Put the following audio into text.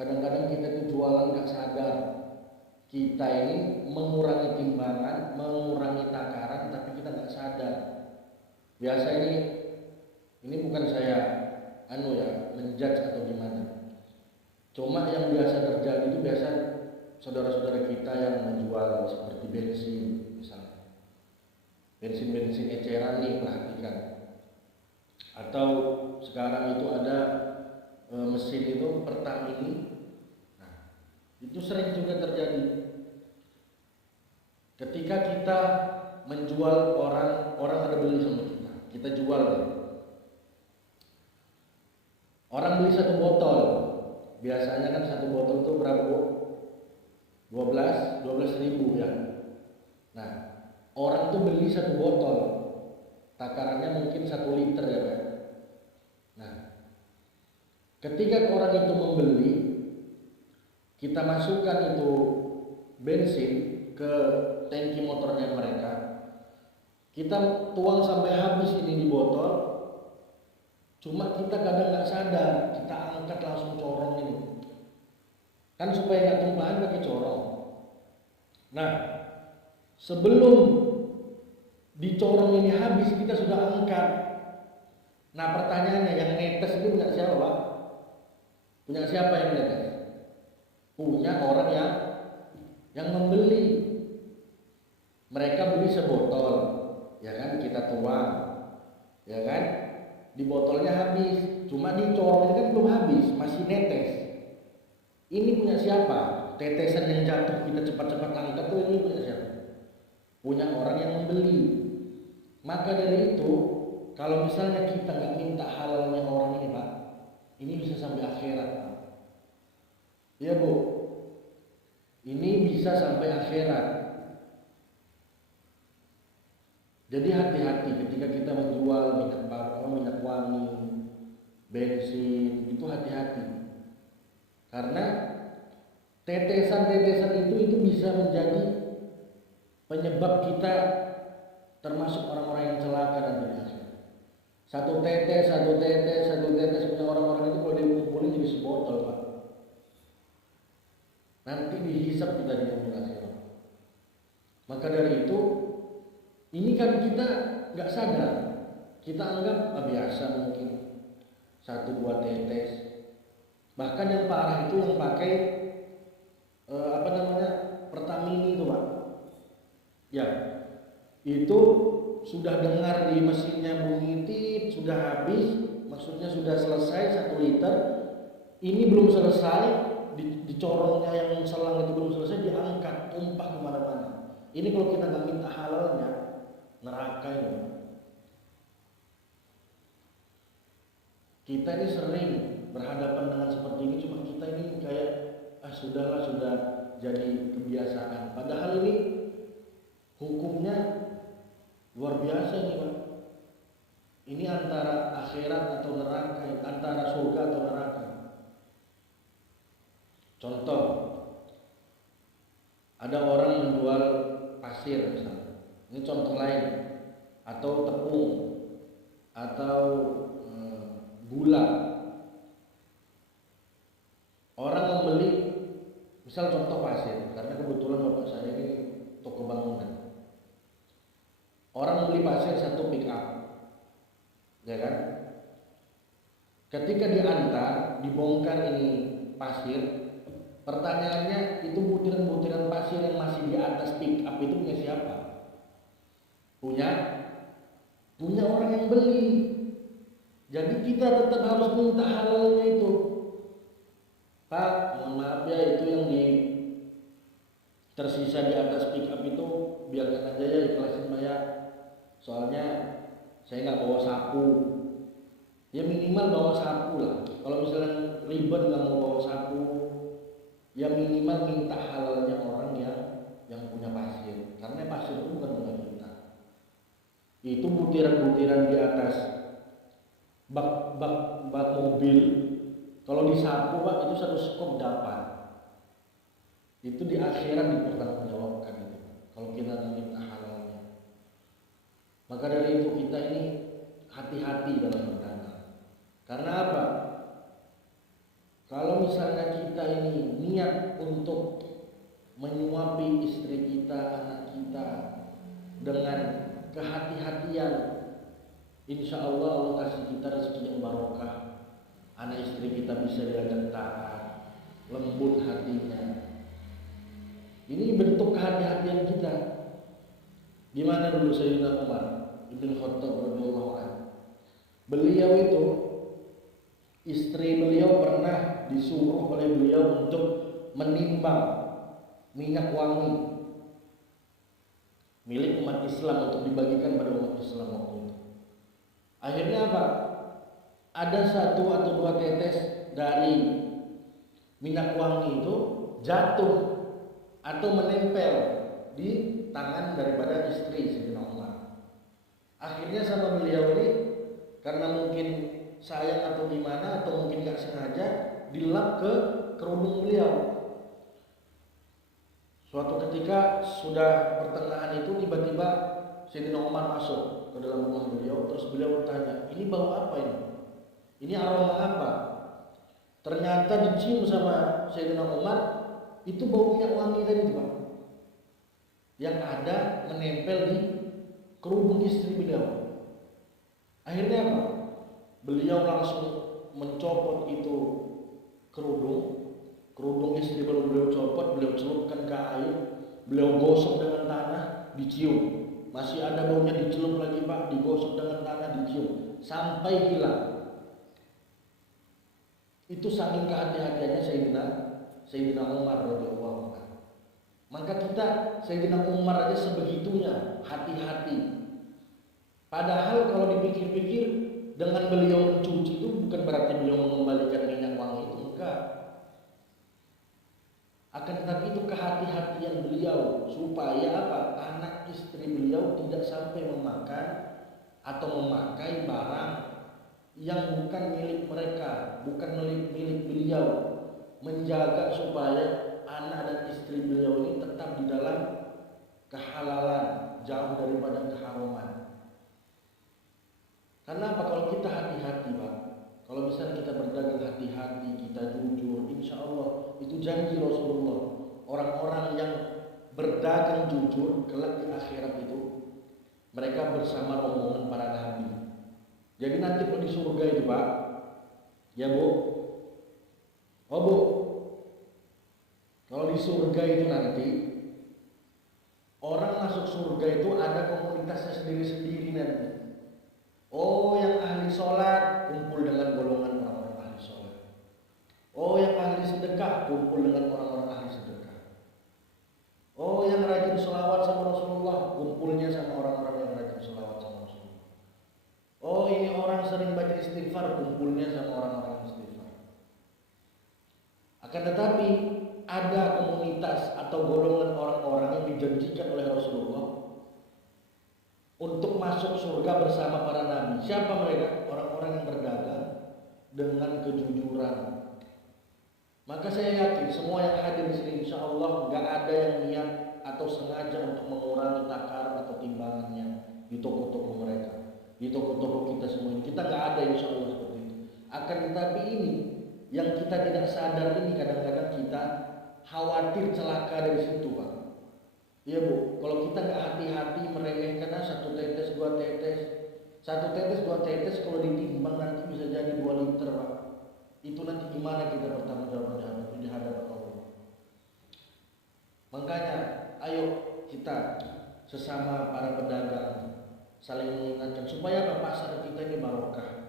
Kadang-kadang kita tuh jualan nggak sadar. Kita ini mengurangi timbangan, mengurangi takaran, tapi kita nggak sadar. Biasa ini bukan saya menjudge atau gimana. Cuma yang biasa terjadi itu biasa saudara-saudara kita yang menjual seperti bensin misalnya. Bensin eceran nih, perhatikan. Atau sekarang itu ada mesin itu Pertamini. Nah, itu sering juga terjadi. Ketika kita menjual orang ada beli sama kita jual. Orang beli satu botol. Biasanya kan satu botol itu berapa, Bu? 12 ribu ya. Nah, orang tuh beli satu botol. Takarannya mungkin 1 liter ya, Pak. Nah, ketika orang itu membeli, kita masukkan itu bensin ke tangki motornya mereka, kita tuang sampai habis ini di botol, cuma kita kadang nggak sadar, kita angkat langsung corong ini, kan supaya nggak tumpahan pakai corong. Nah, sebelum dicorong ini habis, kita sudah angkat. Nah, pertanyaannya, yang netes itu punya siapa, Pak? Punya siapa yang netes? Punya orang yang membeli. Mereka beli sebotol, ya kan, kita tuang, ya kan, di botolnya habis, cuma dicorong ini kan belum habis, masih netes. Ini punya siapa? Tetesan yang jatuh kita cepat-cepat angkat tuh ini punya siapa? Punya orang yang membeli. Maka dari itu, kalau misalnya kita nggak minta halalnya orang ini, Pak, ini bisa sampai akhirat, Pak. Iya, Bu, ini bisa sampai akhirat. Jadi hati-hati ketika kita menjual minyak wangi, bensin, itu hati-hati. Karena tetesan-tetesan itu bisa menjadi penyebab kita termasuk orang-orang yang celaka nanti di akhirat. Satu tetes punya orang-orang itu kalau dikumpulin jadi sebotol, Pak. Nanti dihisap kita di akhirat. Maka dari itu, ini kan kita nggak sadar, kita anggap biasa mungkin 1-2 tetes. Bahkan yang parah itu yang pakai Pertamini itu, Pak. Ya, itu sudah dengar di mesinnya bunyi tit, sudah habis, maksudnya sudah selesai 1 liter. Ini belum selesai, dicorongnya yang selang itu belum selesai, diangkat, tumpah kemana-mana. Ini kalau kita nggak minta halalnya, neraka ini. Kita ini sering berhadapan dengan seperti ini, cuma kita ini kayak sudah jadi kebiasaan. Padahal ini hukumnya luar biasa ini, Pak. Ini antara akhirat atau neraka, antara surga atau neraka. Contoh, ada orang menjual pasir misalnya. Ini contoh lain, atau tepung, atau gula. Orang membeli, misal contoh pasir, karena kebetulan bapak saya ini toko bangunan. Orang membeli pasir 1 pick up, ya kan? Ketika diantar, dibongkar ini pasir, pertanyaannya itu butiran-butiran pasir yang masih di atas pick up itu punya siapa? Punya orang yang beli. Jadi kita tetap harus minta halalnya itu. Pak, mohon maaf ya, itu yang tersisa di atas pick up itu biarkan aja ya, ikhlasin Pak ya. Soalnya saya nggak bawa sapu. Ya minimal bawa sapu lah. Kalau misalnya ribet nggak mau bawa sapu, ya minimal minta halalnya orang yang punya pasir. Karena pasir itu bukan punya kita. Itu butiran-butiran di atas bak mobil, kalau disapu, Pak, itu 1 skop dapat. Itu di akhirat dipertanggungjawabkan itu, kalau kita minta halalnya. Maka dari itu kita ini hati-hati dalam berdagang. Karena apa? Kalau misalnya kita ini niat untuk menyuapi istri kita, anak kita dengan kehati-hatian, insya Allah Allah kasih kita rezeki yang barokah. Anak istri kita bisa diajak taat, lembut hatinya. Ini bentuk kehati-hatian kita. Gimana dulu Sayyidina Umar Ibn Khattab radhiyallahu anhu? Beliau itu, istri beliau pernah disuruh oleh beliau untuk menimbang minyak wangi milik umat Islam untuk dibagikan pada umat Islam waktu itu. Akhirnya apa? Ada 1 atau 2 tetes dari minyak wangi itu jatuh atau menempel di tangan daripada istri Sayyidina Umar. Akhirnya sama beliau ini, karena mungkin sayang atau gimana, atau mungkin gak sengaja, dilap ke kerudung beliau. Suatu ketika sudah pertengahan itu, tiba-tiba Sayyidina Umar masuk ke dalam rumah beliau. Terus beliau bertanya, ini bau apa ini? Ini aroma apa? Ternyata dicium sama Sayyidina Umar, itu bau minyak wangi tadi Pak, yang ada menempel di kerudung istri beliau. Akhirnya apa? Beliau langsung mencopot itu kerudung istri beliau copot, beliau celupkan ke air, beliau gosok dengan tanah, dicium. Masih ada baunya, dicelup lagi Pak, digosok dengan tanah, dicium sampai hilang. Itu saking kehati-hatiannya Sayyidina Umar radhiyallahu anhu. Maka kita Sayyidina Umar aja sebegitunya hati-hati. Padahal kalau dipikir-pikir, dengan beliau mencuci itu bukan berarti beliau mengembalikan minyak wangi itu, enggak. Akan tetapi itu kehati-hatian beliau supaya apa? Anak istri beliau tidak sampai memakan atau memakai barang yang bukan milik mereka, bukan milik beliau. Menjaga supaya anak dan istri beliau ini tetap di dalam kehalalan, jauh daripada keharaman. Karena apa? Kalau kita hati-hati Pak, kalau misalnya kita berdagang hati-hati, kita jujur, insya Allah itu janji Rasulullah, orang-orang yang berdagang jujur kelak di akhirat itu mereka bersama rombongan para nabi. Jadi nanti di surga itu Pak, ya Bu, oh Bu, kalau di surga itu nanti orang masuk surga itu ada komunitasnya sendiri-sendiri nanti. Oh, yang ahli sholat kumpul dengan golongan orang-orang ahli sholat. Oh, yang ahli sedekah kumpul dengan orang-orang ahli sedekah. Oh, yang rajin sholawat sama Rasulullah kumpulnya sama orang-orang yang rajin sholawat sama Rasulullah. Oh, ini orang sering baca istighfar kumpulnya sama orang-orang istighfar. Akan tetapi ada komunitas atau golongan orang-orang yang dijanjikan oleh Rasulullah untuk masuk surga bersama para nabi. Siapa mereka? Orang-orang yang berdagang dengan kejujuran. Maka saya yakin semua yang hadir di sini insya Allah nggak ada yang niat atau sengaja untuk mengurangi takaran atau timbangannya di toko-toko mereka, di toko-toko kita semua ini. Kita nggak ada insya Allah seperti itu. Akan tetapi ini yang kita tidak sadar ini, kadang-kadang kita khawatir celaka dari situ Pak. Iya Bu, kalau kita nggak hati-hati meremehkan 1 tetes 2 tetes, 1 tetes 2 tetes kalau ditimbang nanti bisa jadi 2 liter Pak. Itu nanti gimana kita bertanggung jawab di hadapan Allah. Makanya ayo kita sesama para pedagang saling mengingatkan supaya apa? Pasar kita ini barokah.